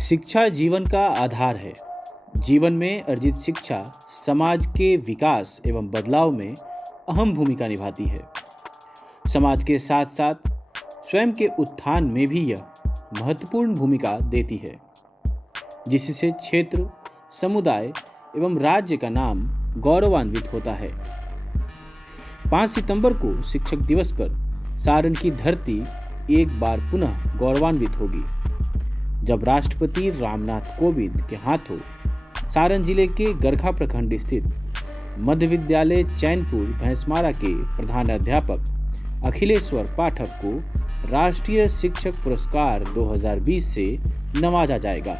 शिक्षा जीवन का आधार है। जीवन में अर्जित शिक्षा समाज के विकास एवं बदलाव में अहम भूमिका निभाती है। समाज के साथ साथ स्वयं के उत्थान में भी यह महत्वपूर्ण भूमिका देती है, जिससे क्षेत्र, समुदाय एवं राज्य का नाम गौरवान्वित होता है। 5 सितंबर को शिक्षक दिवस पर सारण की धरती एक बार पुनः गौरवान्वित होगी, जब राष्ट्रपति रामनाथ कोविंद के हाथों सारण जिले के गरखा प्रखंड स्थित मध्य विद्यालय चैनपुर भैंसमारा के प्रधान अध्यापक अखिलेश्वर पाठक को राष्ट्रीय शिक्षक पुरस्कार 2020 से नवाजा जाएगा।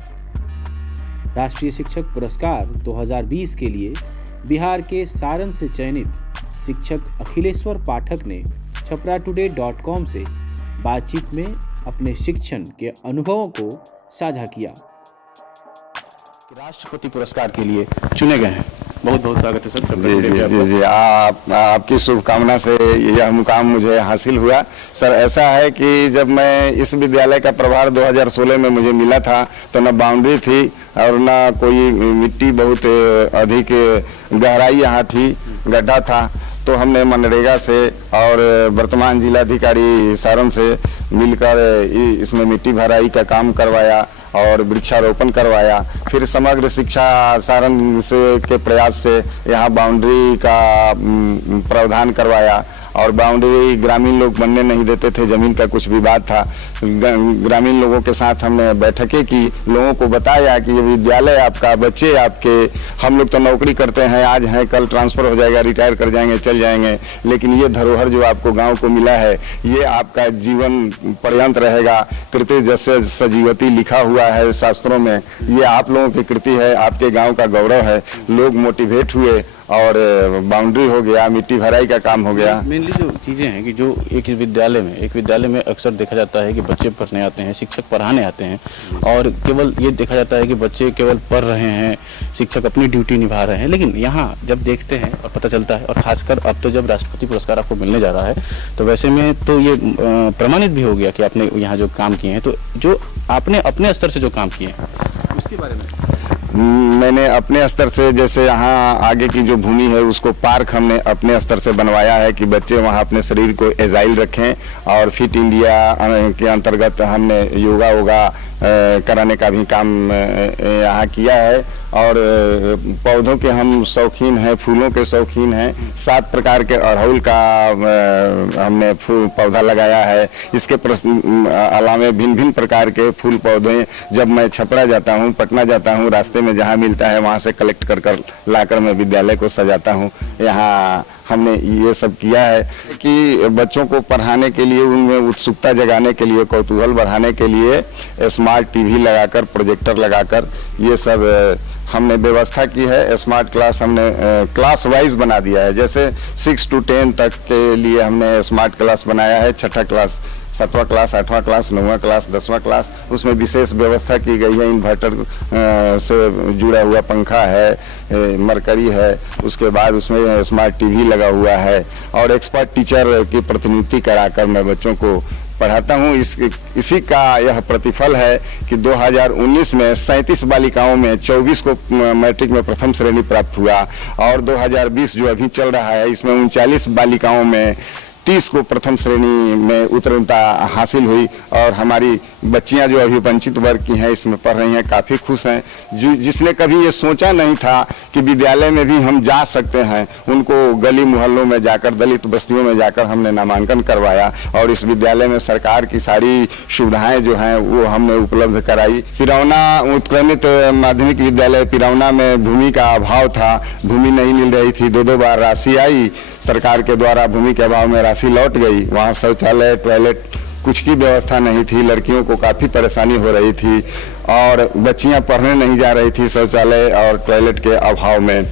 राष्ट्रीय शिक्षक पुरस्कार 2020 के लिए बिहार के सारण से चयनित शिक्षक अखिलेश्वर पाठक ने छपराटुडे.com से बातचीत में अपने शिक्षण के अनुभवों को साझा किया। राष्ट्रपति पुरस्कार के लिए चुने गए हैं। बहुत बहुत स्वागत है सर। जी आपकी शुभकामना से यह मुकाम मुझे हासिल हुआ। सर ऐसा है कि जब मैं इस विद्यालय का प्रभार 2016 में मुझे मिला था तो न बाउंड्री थी और न कोई मिट्टी, बहुत अधिक गहराई यहाँ थी, गड्ढा था। तो हमने मनरेगा से और वर्तमान जिलाधिकारी सारण से मिलकर इसमें मिट्टी भराई का काम करवाया और वृक्षारोपण करवाया। फिर समग्र शिक्षा सारण से के प्रयास से यहाँ बाउंड्री का प्रावधान करवाया और बाउंड्री ग्रामीण लोग बनने नहीं देते थे, जमीन का कुछ विवाद था। ग्रामीण लोगों के साथ हमने बैठकें की, लोगों को बताया कि ये विद्यालय आपका, बच्चे आपके, हम लोग तो नौकरी करते हैं, आज हैं कल ट्रांसफर हो जाएगा, रिटायर कर जाएंगे, चल जाएंगे, लेकिन ये धरोहर जो आपको गांव को मिला है ये आपका जीवन पर्यंत रहेगा। कृति जैसे सजीवती लिखा हुआ है शास्त्रों में, ये आप लोगों की कृति है, आपके गाँव का गौरव है। लोग मोटिवेट हुए और बाउंड्री हो गया, मिट्टी भराई का काम हो गया। मेनली जो चीज़ें हैं कि जो एक विद्यालय में अक्सर देखा जाता है कि बच्चे पढ़ने आते हैं, शिक्षक पढ़ाने आते हैं और केवल ये देखा जाता है कि बच्चे केवल पढ़ रहे हैं, शिक्षक अपनी ड्यूटी निभा रहे हैं। लेकिन यहाँ जब देखते हैं और पता चलता है, और खासकर अब तो जब राष्ट्रपति पुरस्कार आपको मिलने जा रहा है तो वैसे में तो ये प्रमाणित भी हो गया कि आपने यहाँ जो काम किए हैं, तो जो आपने अपने स्तर से जो काम किए हैं उसके बारे में। मैंने अपने स्तर से, जैसे यहाँ आगे की जो भूमि है उसको पार्क हमने अपने स्तर से बनवाया है कि बच्चे वहाँ अपने शरीर को एजाइल रखें, और फिट इंडिया के अंतर्गत हमने योगा वोगा कराने का भी काम यहाँ किया है। और पौधों के हम शौकीन हैं, फूलों के शौकीन हैं। 7 प्रकार के अड़हुल का हमने पौधा लगाया है। इसके अलावा भिन्न भिन्न प्रकार के फूल पौधे जब मैं छपरा जाता हूँ, पटना जाता हूँ, रास्ते में जहाँ मिलता है वहाँ से कलेक्ट कर लाकर मैं विद्यालय को सजाता हूँ। यहाँ हमने ये सब किया है कि बच्चों को पढ़ाने के लिए, उनमें उत्सुकता जगाने के लिए, कौतूहल बढ़ाने के लिए स्मार्ट टीवी लगाकर, प्रोजेक्टर लगाकर ये सब हमने व्यवस्था की है। स्मार्ट क्लास हमने क्लास वाइज बना दिया है। जैसे 6 to 10 तक के लिए हमने स्मार्ट क्लास बनाया है। 6ठा क्लास, 7वां क्लास, 8वां क्लास, 9वां क्लास, 10वां क्लास, उसमें विशेष व्यवस्था की गई है। इन्वर्टर से जुड़ा हुआ पंखा है, मरकरी है, उसके बाद उसमें स्मार्ट टीवी लगा हुआ है और एक्सपर्ट टीचर की प्रतिनियुक्ति कराकर मैं बच्चों को पढ़ाता हूँ। इसी का यह प्रतिफल है कि 2019 में 37 बालिकाओं में 24 को मैट्रिक में प्रथम श्रेणी प्राप्त हुआ और 2020 जो अभी चल रहा है इसमें 39 बालिकाओं में 30 को प्रथम श्रेणी में उत्तीर्णता हासिल हुई। और हमारी बच्चियां जो अभी वंचित वर्ग की हैं इसमें पढ़ रही हैं, काफ़ी खुश हैं। जिसने कभी ये सोचा नहीं था कि विद्यालय में भी हम जा सकते हैं, उनको गली मोहल्लों में जाकर, दलित बस्तियों में जाकर हमने नामांकन करवाया और इस विद्यालय में सरकार की सारी सुविधाएं जो हैं वो हमने उपलब्ध कराई। पिरौना उत्क्रमित माध्यमिक विद्यालय पिरौना में भूमि का अभाव था, भूमि नहीं मिल रही थी। 2 बार राशि आई सरकार के द्वारा, भूमि के अभाव में राशि लौट गई। वहाँ शौचालय, टॉयलेट कुछ की व्यवस्था नहीं थी, लड़कियों को काफ़ी परेशानी हो रही थी और बच्चियां पढ़ने नहीं जा रही थी शौचालय और टॉयलेट के अभाव में।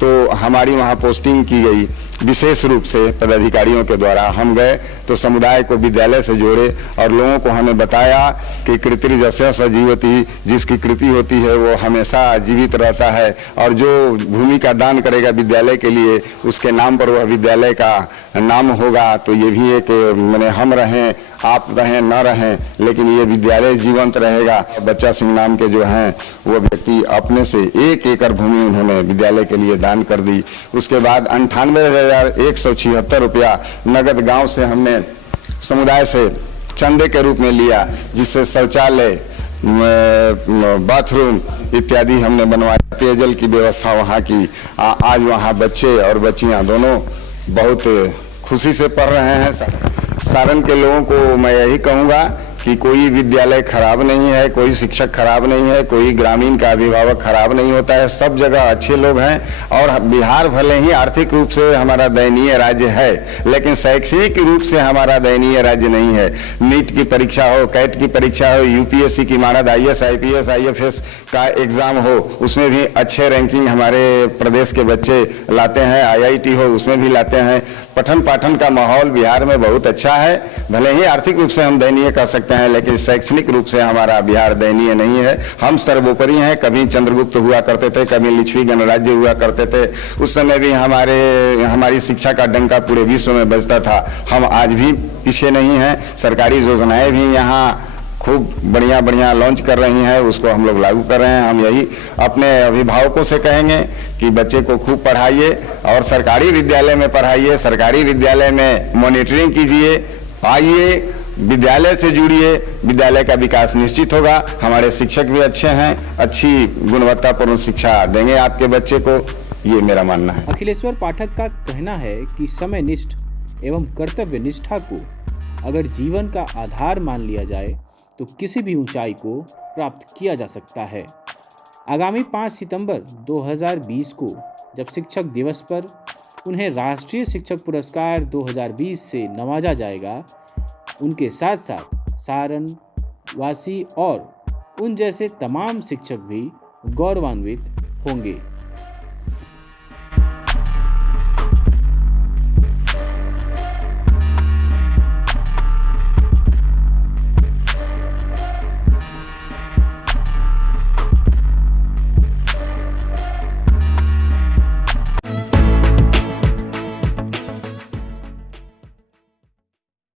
तो हमारी वहाँ पोस्टिंग की गई विशेष रूप से पदाधिकारियों के द्वारा। हम गए तो समुदाय को विद्यालय से जोड़े और लोगों को हमें बताया कि कृति जैसे सजीवती, जिसकी कृति होती है वो हमेशा जीवित रहता है और जो भूमि का दान करेगा विद्यालय के लिए, उसके नाम पर वह विद्यालय का नाम होगा तो ये भी एक मैंने हम रहें, आप रहें, न रहें, लेकिन ये विद्यालय जीवंत रहेगा। बच्चा सिंह नाम के जो हैं वो व्यक्ति अपने से 1 एकड़ भूमि उन्होंने विद्यालय के लिए दान कर दी। उसके बाद 98,176 रुपया नगद गांव से हमने समुदाय से चंदे के रूप में लिया, जिससे शौचालय, बाथरूम इत्यादि हमने बनवाया। पेयजल की व्यवस्था वहाँ की, आज वहाँ बच्चे और बच्चियाँ दोनों बहुत खुशी से पढ़ रहे हैं। सारण के लोगों को मैं यही कहूँगा कि कोई विद्यालय खराब नहीं है, कोई शिक्षक खराब नहीं है, कोई ग्रामीण का अभिभावक खराब नहीं होता है, सब जगह अच्छे लोग हैं। और बिहार भले ही आर्थिक रूप से हमारा दयनीय राज्य है, लेकिन शैक्षणिक रूप से हमारा दयनीय राज्य नहीं है। नीट की परीक्षा हो, कैट की परीक्षा हो, यूपीएससी की मानद IAS, IPS, IFS का एग्जाम हो, उसमें भी अच्छे रैंकिंग हमारे प्रदेश के बच्चे लाते हैं। IIT हो, उसमें भी लाते हैं। पठन पाठन का माहौल बिहार में बहुत अच्छा है। भले ही आर्थिक रूप से हम दयनीय कह सकते हैं, लेकिन शैक्षणिक रूप से हमारा बिहार दयनीय नहीं है। हम सर्वोपरि हैं। कभी चंद्रगुप्त हुआ करते थे, कभी लिच्छवी गणराज्य हुआ करते थे, उस समय भी हमारी शिक्षा का डंका पूरे विश्व में बजता था। हम आज भी पीछे नहीं हैं। सरकारी योजनाएं भी यहाँ खूब बढ़िया लॉन्च कर रही हैं, उसको हम लोग लागू कर रहे हैं। हम यही अपने अभिभावकों से कहेंगे कि बच्चे को खूब पढ़ाइए और सरकारी विद्यालय में पढ़ाइए, सरकारी विद्यालय में मॉनिटरिंग कीजिए, आइए विद्यालय से जुड़िए, विद्यालय का विकास निश्चित होगा। हमारे शिक्षक भी अच्छे हैं, अच्छी गुणवत्तापूर्ण शिक्षा देंगे आपके बच्चे को, ये मेरा मानना है। अखिलेश्वर पाठक का कहना है कि समयनिष्ठ एवं कर्तव्य निष्ठा को अगर जीवन का आधार मान लिया जाए तो किसी भी ऊंचाई को प्राप्त किया जा सकता है। आगामी 5 सितंबर 2020 को जब शिक्षक दिवस पर उन्हें राष्ट्रीय शिक्षक पुरस्कार 2020 से नवाजा जाएगा, उनके साथ साथ सारण वासी और उन जैसे तमाम शिक्षक भी गौरवान्वित होंगे।